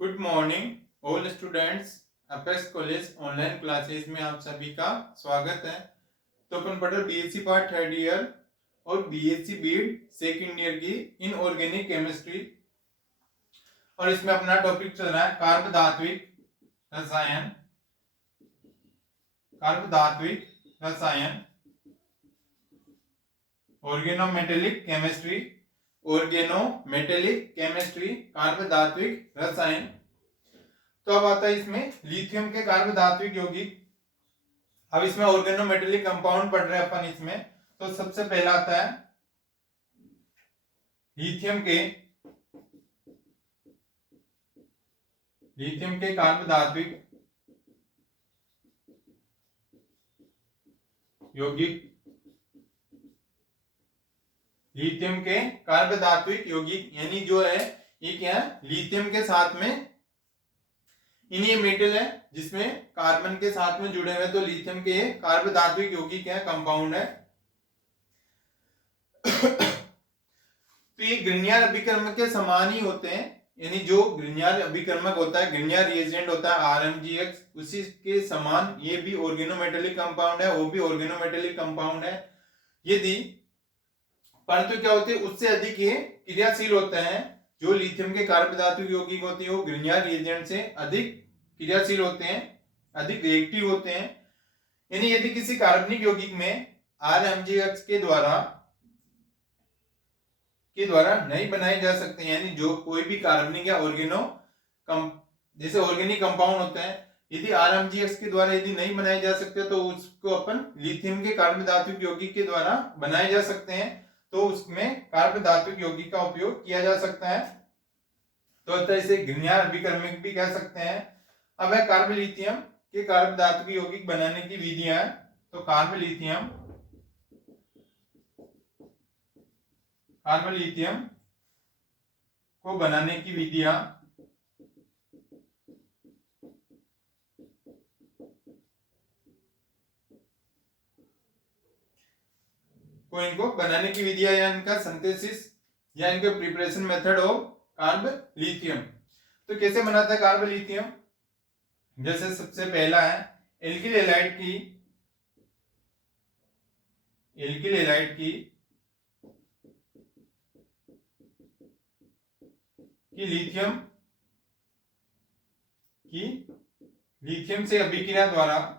Good morning all students. Apex college online classes में आप सभी का स्वागत है। तो अपन पढ़ रहे बीएससी पार्ट थर्ड ईयर और बीएससी बीएड सेकेंड ईयर की इनऑर्गेनिक केमिस्ट्री, और इसमें अपना टॉपिक चल रहा है कार्बधात्विक रसायन ऑर्गेनोमेटेलिक केमिस्ट्री कार्बधात्विक रसायन। तो अब आता है इसमें लिथियम के कार्बधात्विक यौगिक। अब इसमें ऑर्गेनोमेटेलिक कंपाउंड पढ़ रहे हैं अपन इसमें। तो सबसे पहला आता है लिथियम के कार्बधात्विक यौगिक। लिथियम के कार्बधात्विक यौगिक यानी जो है ये क्या है, लिथियम के साथ में इन्हीं मेटल है जिसमें कार्बन के साथ में जुड़े हुए, तो लिथियम के कार्बधात्विक यौगिक है, कंपाउंड है। तो ये ग्रिग्नार्ड अभिकर्मक के समान ही होते हैं, यानी जो ग्रिग्नार्ड अभिकर्मक होता है, ग्रिग्नार्ड रिएजेंट होता है RMGX, उसी के समान ये भी ऑर्गेनोमेटेलिक कंपाउंड है, वो भी ऑर्गेनोमेटेलिक कंपाउंड है। यदि परंतु क्या होते हैं, उससे अधिक ये क्रियाशील होते हैं। जो लिथियम के कार्बधात्विक यौगिक होते हैं वो ग्रिग्नार्ड रिएजेंट से अधिक क्रियाशील होते हैं, अधिक रिएक्टिव होते हैं। यानी यदि किसी कार्बनिक यौगिक में RMGX के द्वारा नहीं बनाए जा सकते, यानी जो कोई भी कार्बनिक या जैसे ऑर्गेनिक कंपाउंड होते हैं, यदि RMGX के द्वारा यदि नहीं बनाए जा सकते तो उसको अपन लिथियम के कार्बधात्विक यौगिक के द्वारा बनाए जा सकते हैं। तो उसमें कार्बधात्विक यौगिक का उपयोग किया जा सकता है। तो इसे ग्रिग्नार्ड अभिकर्मक भी कह सकते हैं। अब है कार्बलिथियम के कार्बधात्विक यौगिक बनाने की विधियां। तो कार्बलिथियम को बनाने की विधियां। इनको बनाने की विधियां या इनका सिंथेसिस या इनके प्रिपरेशन मेथड ऑफ कार्बलिथियम। तो कैसे बनाता है कार्बलिथियम? जैसे सबसे पहला है एल्किल हैलाइड की लिथियम से अभिक्रिया द्वारा,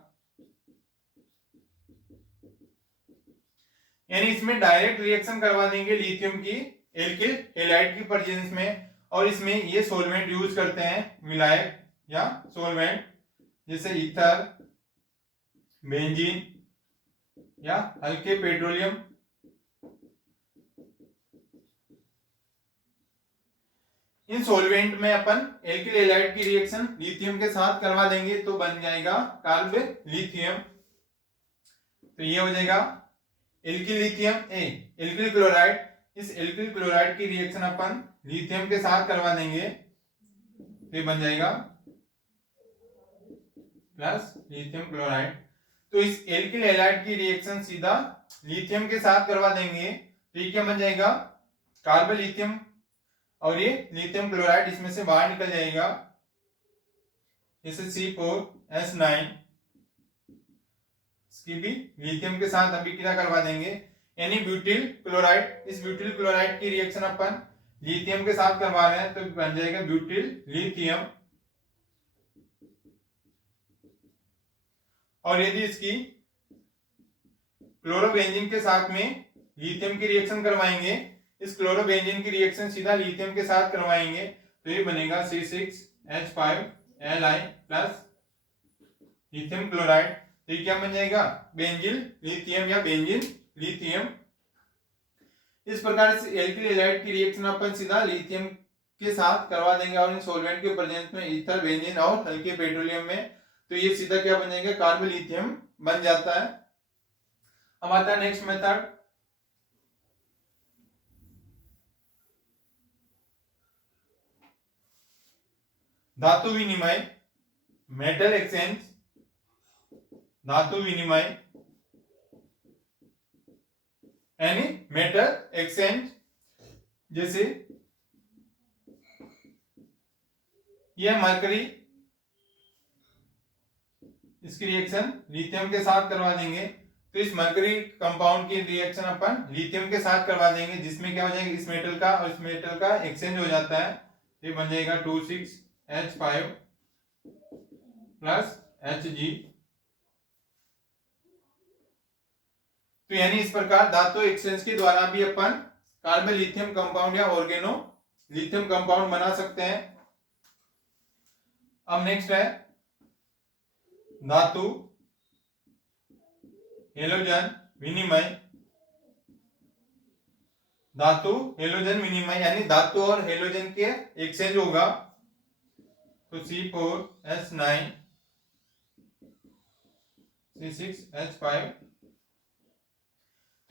यानी इसमें डायरेक्ट रिएक्शन करवा देंगे लिथियम की एल्किल हैलाइड की प्रेजेंस में, और इसमें ये सॉल्वेंट यूज करते हैं, विलायक या सॉल्वेंट, जैसे ईथर, बेंजीन या हल्के पेट्रोलियम। इन सॉल्वेंट में अपन एल्किल हैलाइड की रिएक्शन लिथियम के साथ करवा देंगे तो बन जाएगा कार्बलिथियम। तो ये हो जाएगा एल्किल लिथियम एल्किल क्लोराइड। इस एल्किल क्लोराइड की रिएक्शन अपन लिथियम के साथ करवा देंगे तो ये बन जाएगा प्लस लिथियम क्लोराइड। तो इस एल्किल हैलाइड की रिएक्शन सीधा लिथियम के साथ करवा देंगे तो ये क्या बन जाएगा, कार्बलिथियम, और ये लिथियम क्लोराइड इसमें से बाहर निकल जाएगा, जैसे C4S9, इसकी भी लिथियम के साथ अभिक्रिया करवा देंगे, यानी ब्यूटिल क्लोराइड। इस ब्यूटिल क्लोराइड की रिएक्शन अपन लिथियम के साथ करवा रहे हैं तो बन जाएगा ब्यूटिल लिथियम। और यदि इसकी क्लोरोबेंजीन के साथ में लिथियम की रिएक्शन करवाएंगे, इस क्लोरोबेंजीन की रिएक्शन सीधा लिथियम के साथ करवाएंगे तो ये बनेगा C6H5Li प्लस लिथियम क्लोराइड। तो ये क्या बन जाएगा, बेंजिल लिथियम या बेंजीन लिथियम। इस प्रकार से एल्किल हैलाइड की रिएक्शन अपन सीधा लिथियम के साथ करवा देंगे और इन सॉल्वेंट के प्रेजेंस में ईथर, बेंजीन और हल्के पेट्रोलियम में, तो ये सीधा क्या बन जाएगा, कार्बलिथियम बन जाता है। अब आता है नेक्स्ट मेथड, धातु विनिमय, मेटल एक्सचेंज, धातु विनिमय यानी मेटल एक्सचेंज। जैसे ये मरकरी, इसकी रिएक्शन लिथियम के साथ करवा देंगे, तो इस मरकरी कंपाउंड की रिएक्शन अपन लिथियम के साथ करवा देंगे, जिसमें क्या हो जाएगा, इस मेटल का और इस मेटल का एक्सचेंज हो जाता है, ये बन जाएगा 26H5 प्लस Hg। तो यानी इस प्रकार धातु एक्सचेंज के द्वारा भी अपन कार्बन लिथियम कंपाउंड या ऑर्गेनो लिथियम कंपाउंड बना सकते हैं। अब नेक्स्ट है धातु हेलोजन विनिमय। धातु हेलोजन विनिमय यानी धातु और हेलोजन के एक्सचेंज होगा, तो C4H9 C6H5।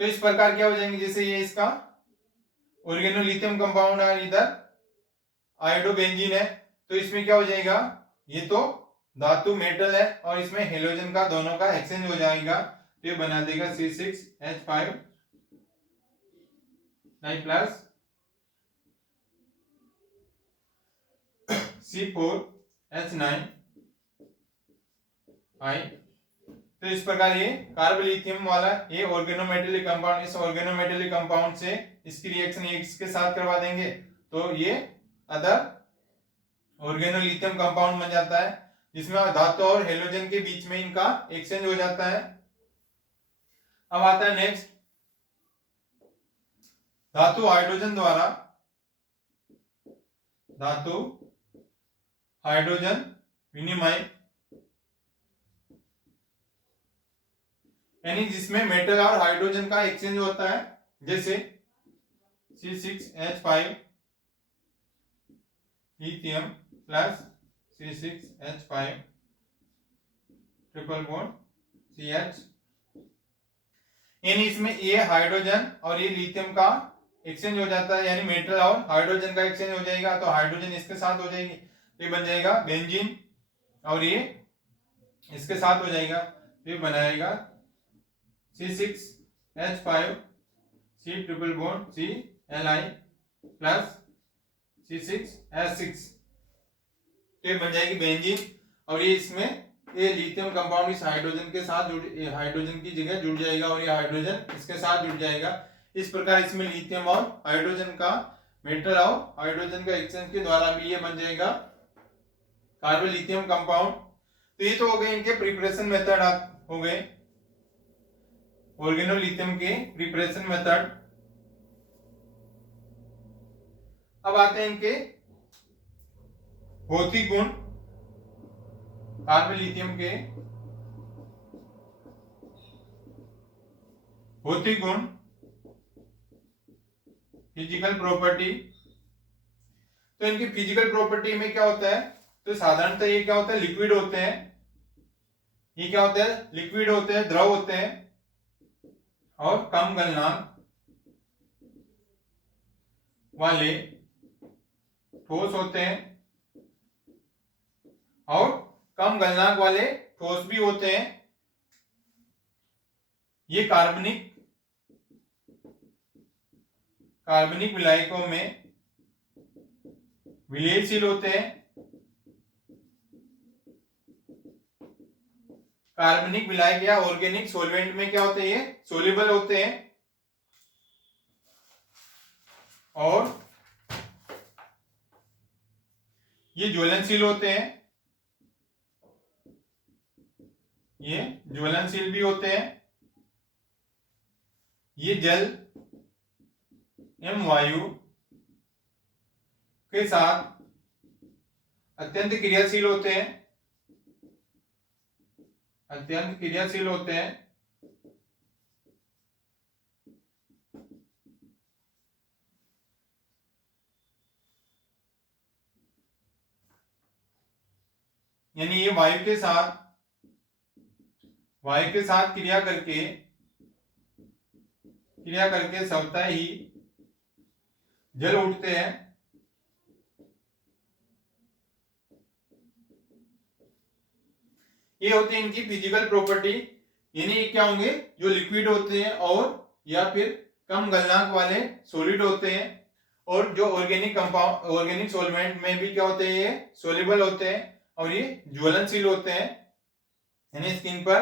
तो इस प्रकार क्या हो जाएंगे, जैसे ये इसका ऑर्गेनोलिथियम कंपाउंड है, इधर आयोडोबेंजीन है, तो इसमें क्या हो जाएगा, ये तो धातु मेटल है और इसमें हेलोजन का दोनों का एक्सचेंज हो जाएगा, तो ये बना देगा C6H5 प्लस C4H9। तो इस प्रकार ये कार्बोलिथियम वाला ये ऑर्गेनोमेटेलिक कंपाउंड, इस ऑर्गेनोमेटेलिक कंपाउंड से इसकी रिएक्शन इसके साथ करवा देंगे, तो ये अदर ऑर्गेनोलिथियम कंपाउंड बन जाता है, जिसमें धातु और हेलोजन के बीच में इनका एक्सचेंज हो जाता है। अब आता है नेक्स्ट धातु हाइड्रोजन द्वारा, धातु हाइड्रोजन विनिमय, यानी जिसमें मेटल और हाइड्रोजन का एक्सचेंज होता है, जैसे C6H5 lithium plus C6H5 triple bond CH, यानी इसमें ये हाइड्रोजन और ये लिथियम का एक्सचेंज हो जाता है, यानी मेटल और हाइड्रोजन का एक्सचेंज हो जाएगा, तो हाइड्रोजन इसके साथ हो जाएगी, ये बन जाएगा बेंजीन, और ये इसके साथ हो जाएगा, ये बनाएगा C6H5 C triple bond CLI plus C6H6, ये बन जाएगी बेंजीन, और ये इसमें ये लिथियम कंपाउंड इस हाइड्रोजन के साथ हाइड्रोजन की जगह जुड़ जाएगा और ये हाइड्रोजन इसके साथ जुड़ जाएगा। इस प्रकार इसमें लिथियम और हाइड्रोजन का मेटल और हाइड्रोजन का एक्सचेंज के द्वारा भी ये बन जाएगा कार्बन लिथियम कंपाउंड। तो ये तो हो गए इनके प्रिपरेशन मेथड हो गए, ऑर्गेनोलिथियम के प्रिपरेशन मेथड। अब आते हैं इनके भौतिक गुण, कार्बन लिथियम के भौतिक गुण, फिजिकल प्रॉपर्टी। तो इनकी फिजिकल प्रॉपर्टी में क्या होता है, तो साधारणतः ये क्या होता है, लिक्विड होते हैं, ये क्या होता है, लिक्विड होते हैं, द्रव होते हैं, और कम गलनांक वाले ठोस होते हैं, और कम गलनांक वाले ठोस भी होते हैं। ये कार्बनिक विलायकों में विलयशील होते हैं, कार्बनिक विलायक या ऑर्गेनिक सॉल्वेंट में क्या होते हैं, ये सोल्यूबल होते हैं, और ये ज्वलनशील होते हैं, ये ज्वलनशील भी होते हैं, ये जल एवं वायु के साथ अत्यंत क्रियाशील होते हैं, अत्यंत क्रियाशील होते हैं, यानी ये वायु के साथ क्रिया करके स्वतः ही जल उठते हैं। ये होती है इनकी फिजिकल प्रॉपर्टी, यानी क्या होंगे, जो लिक्विड होते हैं और या फिर कम गलनांक वाले सॉलिड होते हैं, और जो ऑर्गेनिक कंपाउंड, ऑर्गेनिक सॉल्वेंट में भी क्या होते हैं, ये सोल्यूबल होते हैं और ये ज्वलनशील होते हैं, यानी स्किन पर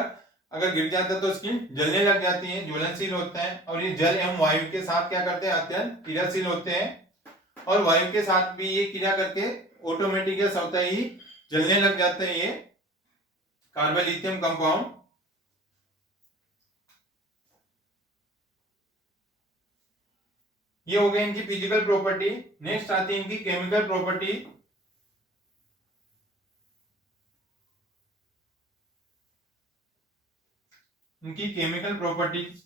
अगर गिर जाता है तो स्किन जलने लग जाती है, ज्वलनशील होते हैं। और ये जल एवं वायु के साथ क्या करते हैं, अत्यंत क्रियाशील होते हैं, और वायु के साथ भी ये क्रिया करके ऑटोमेटिक या स्वतः ही जलने लग जाते हैं ये कार्बोलिथियम कंपाउंड। ये हो गई इनकी फिजिकल प्रॉपर्टी। नेक्स्ट आती है इनकी केमिकल प्रॉपर्टी। इनकी chemical properties,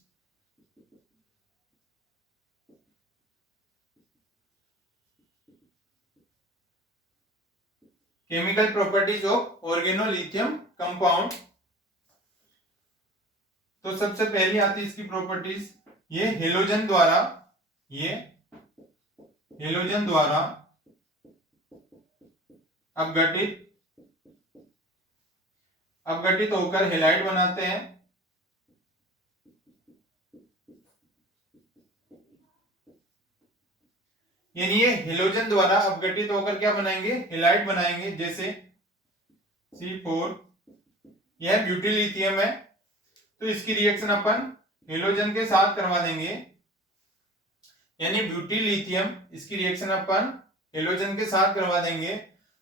chemical properties of organolithium compound. तो सबसे पहली आती है इसकी प्रॉपर्टीज, ये हेलोजन द्वारा, ये हेलोजन द्वारा अपघटित अपघटित होकर हेलाइड बनाते हैं। यानी ये हेलोजन द्वारा अपघटित होकर क्या बनाएंगे, हेलाइड बनाएंगे। जैसे C4, यह ब्यूटीलिथियम है, तो इसकी रिएक्शन अपन हेलोजन के साथ करवा देंगे, यानी ब्यूटीलिथियम, इसकी रिएक्शन अपन हेलोजन के साथ करवा देंगे।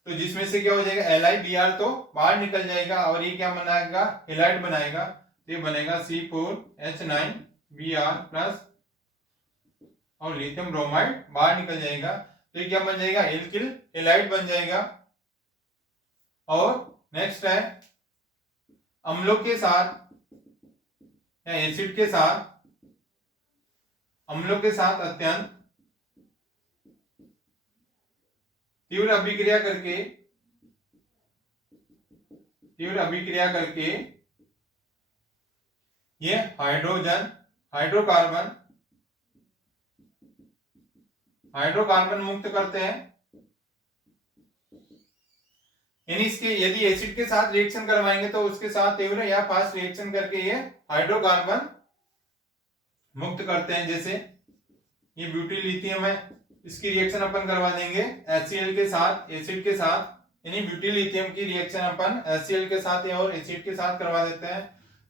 तो जिसमें से क्या हो जाएगा, LiBr तो बाहर निकल जाएगा और ये क्या बनाएगा, हेलाइड बनाएगा। तो ये बनेगा C4H9Br प्लस और लिथियम ब्रोमाइड बाहर निकल जाएगा। तो ये क्या बन जाएगा, एल्किल हेलाइड बन जाएगा। और नेक्स्ट है अम्लों के साथ या एसिड के साथ, अम्लों के साथ अत्यंत तीव्र अभिक्रिया करके ये हाइड्रोकार्बन मुक्त करते हैं। यानी इसके यदि एसिड के साथ रिएक्शन करवाएंगे तो उसके साथ तीव्र या फास्ट रिएक्शन करके ये हाइड्रोकार्बन मुक्त करते हैं। जैसे ये ब्यूटीलिथियम है, इसकी रिएक्शन अपन करवा देंगे HCl के साथ, एसिड के साथ, यानी ब्यूटीलिथियम की रिएक्शन अपन HCl के साथ या और एसिड के साथ करवा देते हैं।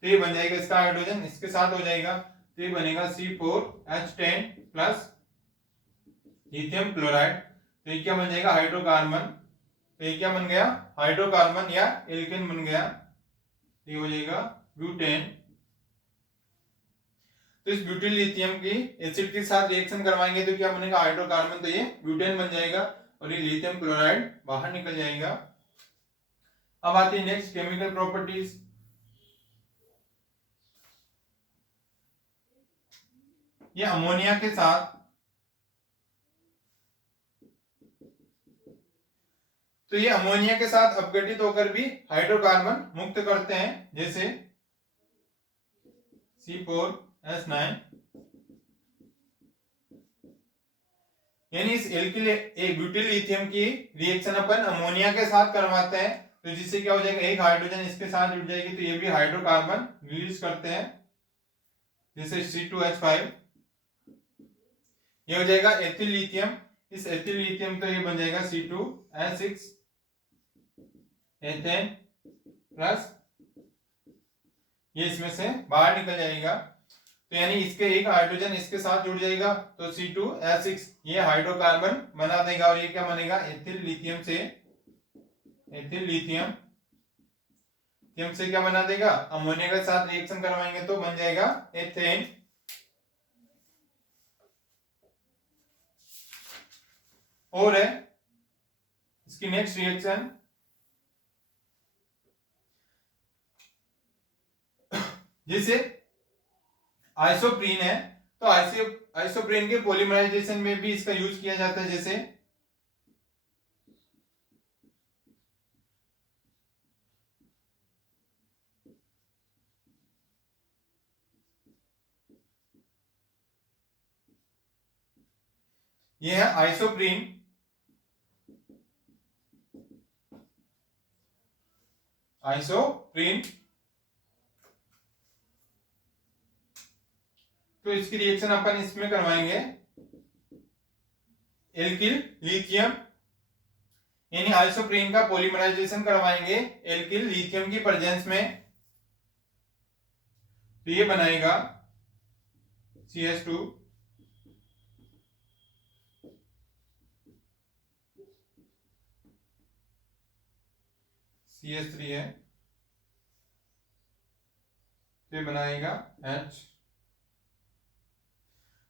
तो ये बन जाएगा, इसका हाइड्रोजन इसके साथ हो जाएगा, तो ये बनेगा C4H10 प्लस लिथियम क्लोराइड। तो ये क्या बन जाएगा, हाइड्रोकार्बन। तो ये क्या बन गया, हाइड्रोकार्बन या एल्केन बन गया। ये हो जाएगा ब्यूटेन। तो इस ब्यूटीलिथियम की एसिड के साथ रिएक्शन करवाएंगे तो क्या बनेगा, हाइड्रोकार्बन। तो ये ब्यूटेन बन जाएगा और ये लिथियम क्लोराइड बाहर निकल जाएगा। अब आती है नेक्स्ट केमिकल प्रॉपर्टीज। ये अमोनिया के साथ, तो ये अमोनिया के साथ अपघटित होकर भी हाइड्रोकार्बन मुक्त करते हैं। जैसे C4H9, यानी इस एल्किल ब्यूटीलिथियम की रिएक्शन अपन अमोनिया के साथ करवाते हैं, तो जिससे क्या हो जाएगा, एक हाइड्रोजन इसके साथ जुड़ जाएगी, तो ये भी हाइड्रोकार्बन रिलीज करते हैं। जैसे C2H5, ये हो जाएगा एथिल लिथियम। इस एथिल लिथियम तो ये बन जाएगा C2H6 एथेन प्लस, ये इसमें से बाहर निकल जाएगा। तो यानी इसके एक हाइड्रोजन इसके साथ जुड़ जाएगा, तो C2H6 ये हाइड्रोकार्बन बना देगा और ये क्या बनेगा, एथिल लिथियम से क्या बना देगा, अमोनिया के साथ रिएक्शन करवाएंगे तो बन जाएगा एथेन। और है इसकी नेक्स्ट रिएक्शन, जैसे आइसोप्रीन है, तो आइसोप्रीन के पॉलीमराइजेशन में भी इसका यूज किया जाता है। जैसे ये है आइसोप्रीन, तो इसकी रिएक्शन अपन इसमें करवाएंगे, एल्किल लिथियम, यानी आइसोप्रीन का पॉलीमराइजेशन करवाएंगे एल्किल लिथियम की प्रेजेंस में, तो ये बनाएगा CH2 CH3 है, तो ये बनाएगा H,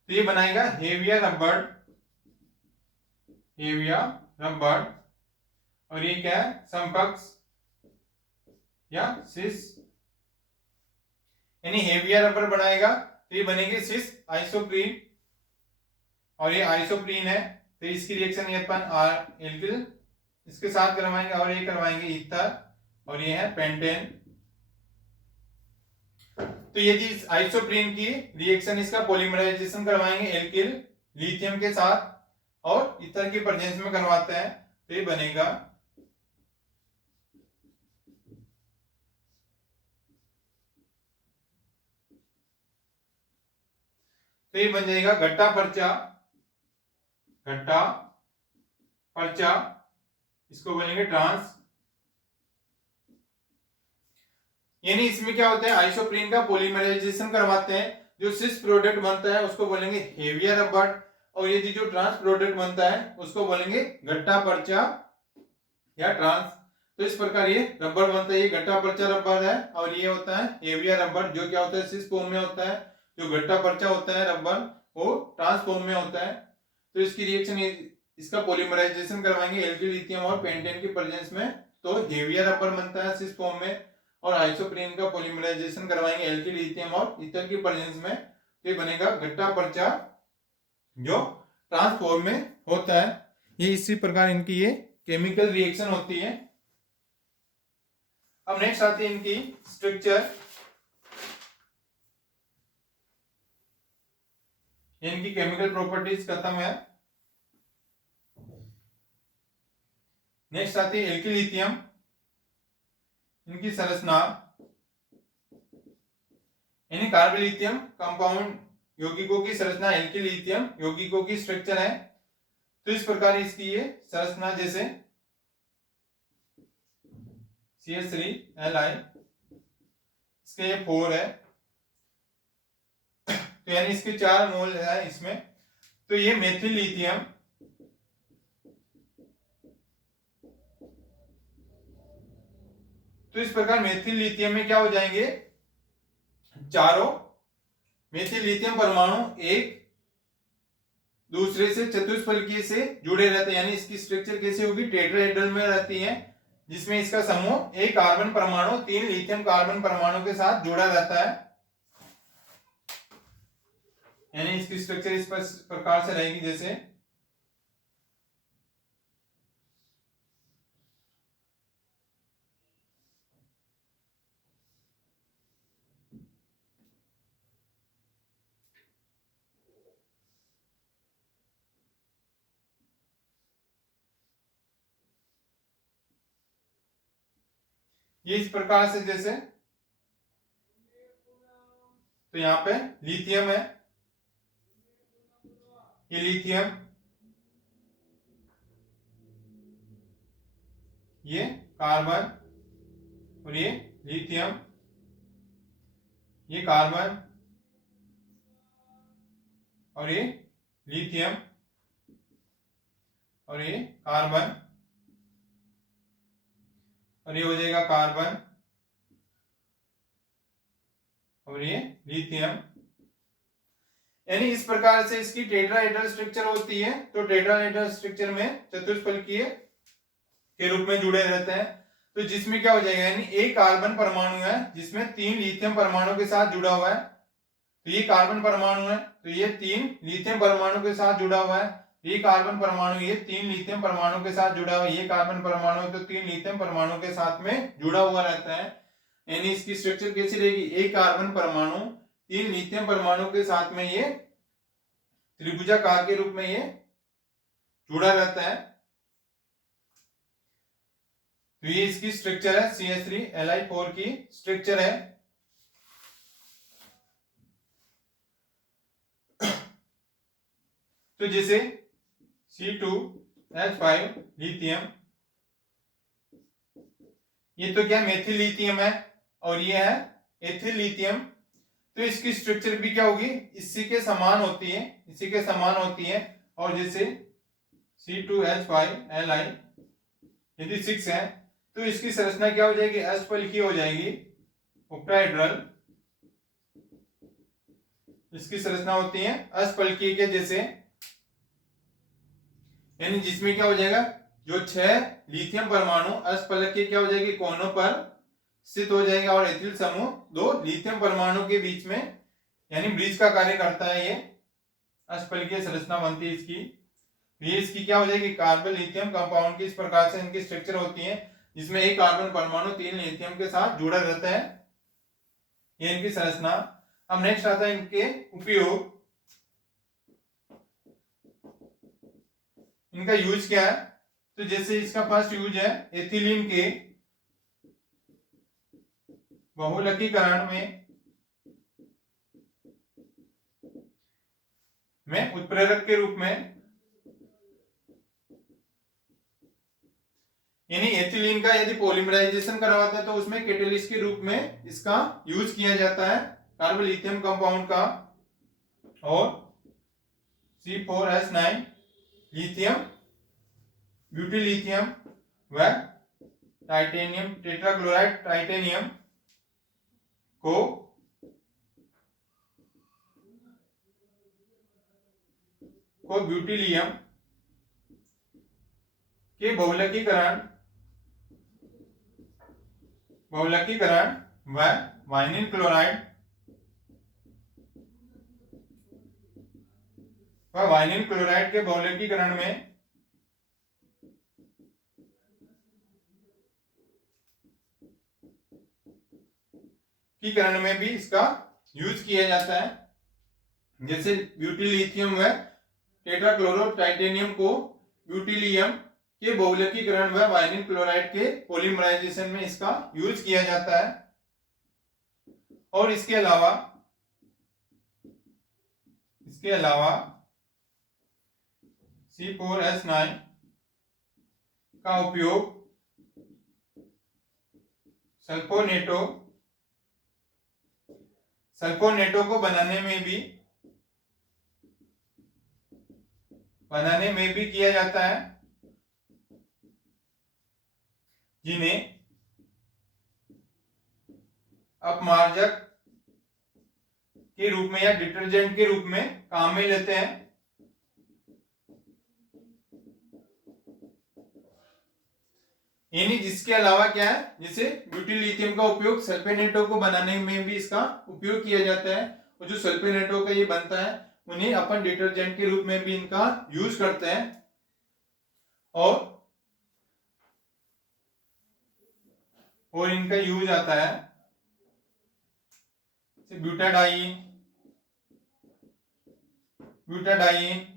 तो ये बनाएगा हेवियर रबर, और ये क्या है, समकक्ष या सिस, यानी हेवियर रबर बनाएगा तो ये बनेगी सिस आइसोप्रीन, और ये आइसोप्रीन है तो इसकी रिएक्शन ये अपन एल्किल इसके साथ करवाएंगे, और ये करवाएंगे ईथर, और ये है पेंटेन। तो यदि इस आइसोप्रीन की रिएक्शन इसका पॉलीमराइजेशन करवाएंगे एल्किल लिथियम के साथ और ईथर की प्रेजेंस में करवाते हैं, तो ये बनेगा तो ये बन जाएगा घट्टा पर्चा, इसको बोलेंगे ट्रांस, यानी इसमें क्या होता है, आइसोप्रीन का पॉलीमराइजेशन करवाते हैं, जो सिस प्रोडक्ट बनता है उसको बोलेंगे हेवियर रबर, और यदि जो ट्रांस प्रोडक्ट बनता है उसको बोलेंगे घट्टा पर्चा या ट्रांस। तो इस प्रकार ये रबर बनता है, ये घट्टा पर्चा रबर है, और ये होता है हेवियर रबर, जो क्या होता है सिस फॉर्म में होता है, जो घट्टा पर्चा होता है रबर वो ट्रांस फॉर्म में होता है। तो इसकी रिएक्शन इसका पॉलीमराइजेशन करवाएंगे एल्किल लिथियम और पेंटेन की प्रेजेंस में, तो हेवियर रबर बनता है सिस फॉर्म में, और आइसोप्रीन का पॉलीमराइजेशन करवाएंगे एल्किल लिथियम और ईथर की प्रेजेंस में, तो ये बनेगा घट्टा पर्चा जो ट्रांस फॉर्म में होता है। ये इसी प्रकार इनकी ये केमिकल रिएक्शन होती है। अब नेक्स्ट आती है इनकी स्ट्रक्चर, इनकी केमिकल प्रॉपर्टीज खत्म है। नेक्स्ट आती है एल्किल लिथियम, इनकी संरचना, यानी कार्बोलिथियम कंपाउंड यौगिकों की संरचना एल्किल लिथियम यौगिकों की स्ट्रक्चर है। तो इस प्रकार इसकी ये संरचना, जैसे CH3Li, इसके ये 4 है, तो यानी इसके 4 मोल है इसमें, तो ये मेथिल लिथियम, तो इस प्रकार मेथिल लिथियम में क्या हो जाएंगे, चारों मेथिल लिथियम परमाणु एक दूसरे से चतुष्फलकीय से जुड़े रहते हैं, यानी इसकी स्ट्रक्चर कैसे होगी, टेट्राहेड्रल में रहती है, जिसमें इसका समूह एक कार्बन परमाणु 3 लिथियम कार्बन परमाणु के साथ जुड़ा रहता है, यानी इसकी स्ट्रक्चर इस प्रकार से रहेगी, जैसे ये इस प्रकार से, जैसे तो यहां पे लिथियम है, ये लिथियम, ये कार्बन, और ये लिथियम, ये कार्बन, और ये लिथियम, और ये कार्बन, और ये हो जाएगा कार्बन, और ये लिथियम, यानी इस प्रकार से इसकी टेट्राहेड्रल स्ट्रक्चर होती है। तो टेट्राहेड्रल स्ट्रक्चर में चतुष्फलकीय के रूप में जुड़े रहते हैं, तो जिसमें क्या हो जाएगा, यानी एक कार्बन परमाणु है जिसमें 3 लिथियम परमाणु के साथ जुड़ा हुआ है, तो ये कार्बन परमाणु है, तो ये 3 लिथियम परमाणु के साथ जुड़ा हुआ है, ये कार्बन परमाणु, ये 3 लिथियम परमाणु के साथ जुड़ा हुआ है, ये कार्बन परमाणु है तो 3 लिथियम परमाणु के साथ में जुड़ा हुआ रहता है, यानी इसकी स्ट्रक्चर कैसी रहेगी, एक कार्बन परमाणु 3 लिथियम परमाणु के साथ में ये त्रिभुजाकार के रूप में ये जुड़ा रहता है। तो ये इसकी स्ट्रक्चर है, CH3Li4 की स्ट्रक्चर है। तो जैसे C2H5 लिथियम, ये तो क्या मेथिल लिथियम है और ये है एथिल लिथियम। तो इसकी स्ट्रक्चर भी क्या होगी, इसी के समान होती है, इसी के समान होती है। और जैसे C2H5Li यदि 6 है तो इसकी संरचना क्या हो जाएगी, एस्पल की हो जाएगी, ऑक्टाहेड्रल। इसकी संरचना होती है अष्टफलकीय के जैसे, यानी जिसमें क्या हो जाएगा, जो 6 लिथियम परमाणु अष्टफलकीय क्या हो जाएगी, कोनों पर स्थित हो जाएगा और एथिल समूह 2 लिथियम परमाणु के बीच में यानी ब्रिज का कार्य करता है। ये अष्टफलकीय संरचना बनती है इसकी। ये इसकी क्या हो जाएगी, कार्बन लिथियम कंपाउंड की इस प्रकार से इनकी स्ट्रक्चर होती है, जिसमें एक कार्बन परमाणु 3 लिथियम के साथ जुड़ा रहता है। ये इनकी संरचना। अब नेक्स्ट आता है इनके उपयोग। इनका यूज क्या है, तो जैसे इसका फर्स्ट यूज है एथिलीन के बहुलकीकरण में उत्प्रेरक के रूप में, यानी एथिलीन का यदि पॉलीमराइजेशन करवाता है तो उसमें कैटेलिस्ट के रूप में इसका यूज किया जाता है, कार्बन लिथियम कंपाउंड का। और C4H9 लिथियम, ब्यूटीलिथियम व टाइटेनियम, टेट्राक्लोराइड टाइटेनियम को ब्यूटीलियम के बहुलकीकरण व वाइनिल क्लोराइड के बहुलकीकरण में भी इसका यूज किया जाता है। जैसे ब्यूटीलिथियम व टेट्राक्लोरो टाइटेनियम को ब्यूटीलियम के बहुलकीकरण व वाइनिल क्लोराइड के पॉलीमराइजेशन में इसका यूज किया जाता है। और इसके अलावा C4H9 का उपयोग सल्फोनेटो को बनाने में भी किया जाता है, जिन्हें अपमार्जक के रूप में या डिटर्जेंट के रूप में काम में लेते हैं। यानी जिसके अलावा क्या है, जैसे ब्यूटीलिथियम का उपयोग सल्फेनेटो को बनाने में भी इसका उपयोग किया जाता है। और जो सल्फेनेटो का ये बनता है उन्हें अपन डिटर्जेंट के रूप में भी इनका यूज करते हैं। और इनका यूज आता है ब्यूटाडाइन,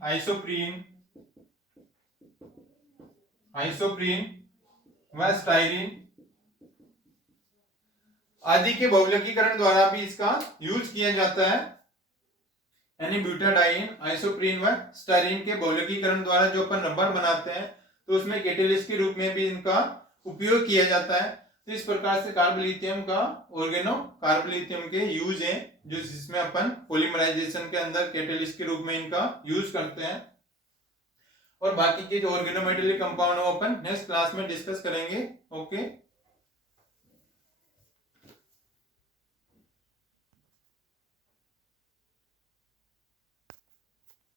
आइसोप्रीन व स्टाइरिन आदि के बहुलकीकरण द्वारा भी इसका यूज किया जाता है। यानी ब्यूटाडाइन, आइसोप्रीन व स्टाइरिन के बहुलकीकरण द्वारा जो अपन रबर बनाते हैं तो उसमें कैटेलिस्ट के रूप में भी इनका उपयोग किया जाता है। तो इस प्रकार से कार्बोलिथियम का कार्बोलिथियम के यूज है, जो जिसमें अपन पॉलीमराइजेशन के अंदर कैटेलिस्ट के रूप में इनका यूज करते हैं। और बाकी के जो ऑर्गेनोमेटेलिक कंपाउंड हो अपन नेक्स्ट क्लास में डिस्कस करेंगे। ओके।